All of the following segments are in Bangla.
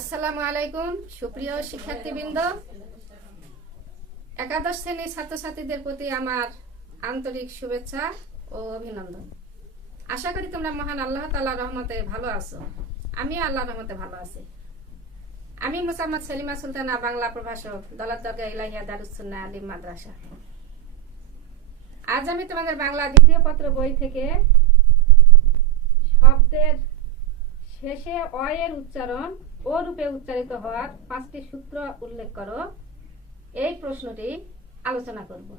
আসসালামু আলাইকুম সুপ্রিয় শিক্ষার্থীবৃন্দ, একাদশ শ্রেণীর ছাত্রছাত্রীদের প্রতি আমার আন্তরিক শুভেচ্ছা ও অভিনন্দন। আশা করি তোমরা মহান আল্লাহ তাআলার রহমতে ভালো আছো। আমিও আল্লাহর রহমতে ভালো আছি। আমি মুসাম্মদ সেলিমা সুলতানা, বাংলা প্রভাষক, দৌলত দরগা ইলাহিয়া দারুস সুন্নাহ আলিম মাদ্রাসা। আজ আমি তোমাদের বাংলা দ্বিতীয় পত্র বই থেকে শব্দের শেষে অ এর উচ্চারণ ও রূপে উচ্চারিত হওয়ার 5টি সূত্র উল্লেখ করো, এই প্রশ্নটি আলোচনা করব।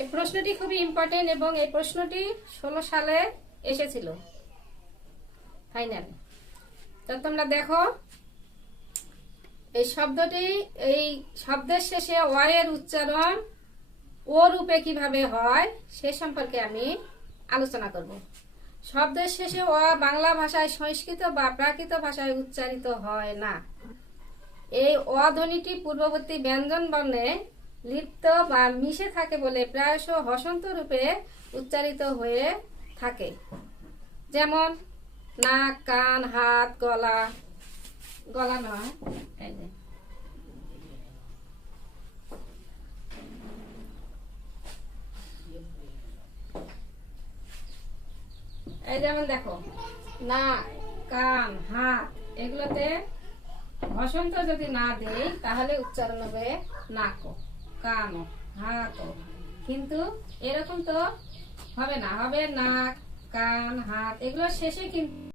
এই প্রশ্নটি খুবই ইম্পর্টেন্ট এবং এই প্রশ্নটি 16 সালে এসেছিল ফাইনাল। তো তোমরা দেখো, এই শব্দটি, এই শব্দের শেষে অ এর উচ্চারণ ও রূপে কিভাবে হয় সে সম্পর্কে আমি আলোচনা করব। শব্দের শেষে অ বাংলা ভাষায় সংস্কৃত বা প্রাকৃত ভাষায় উচ্চারিত হয় না। এই অ ধ্বনিটি পূর্ববর্তী ব্যঞ্জন বর্ণে লিপ্ত বা মিশে থাকে বলে প্রায়শ হসন্ত রূপে উচ্চারিত হয়ে থাকে, যেমন নাক, কান, হাত, গলা। গলা নয়, এই যেমন দেখো, নাক, কান, হাত, এগুলোতে হসন্ত যদি না দেই তাহলে উচ্চারণ হবে নাক, কান, হাত। কিন্তু এরকম তো হবে না, হবে নাক, কান, হাত, এগুলো শেষে কিন্তু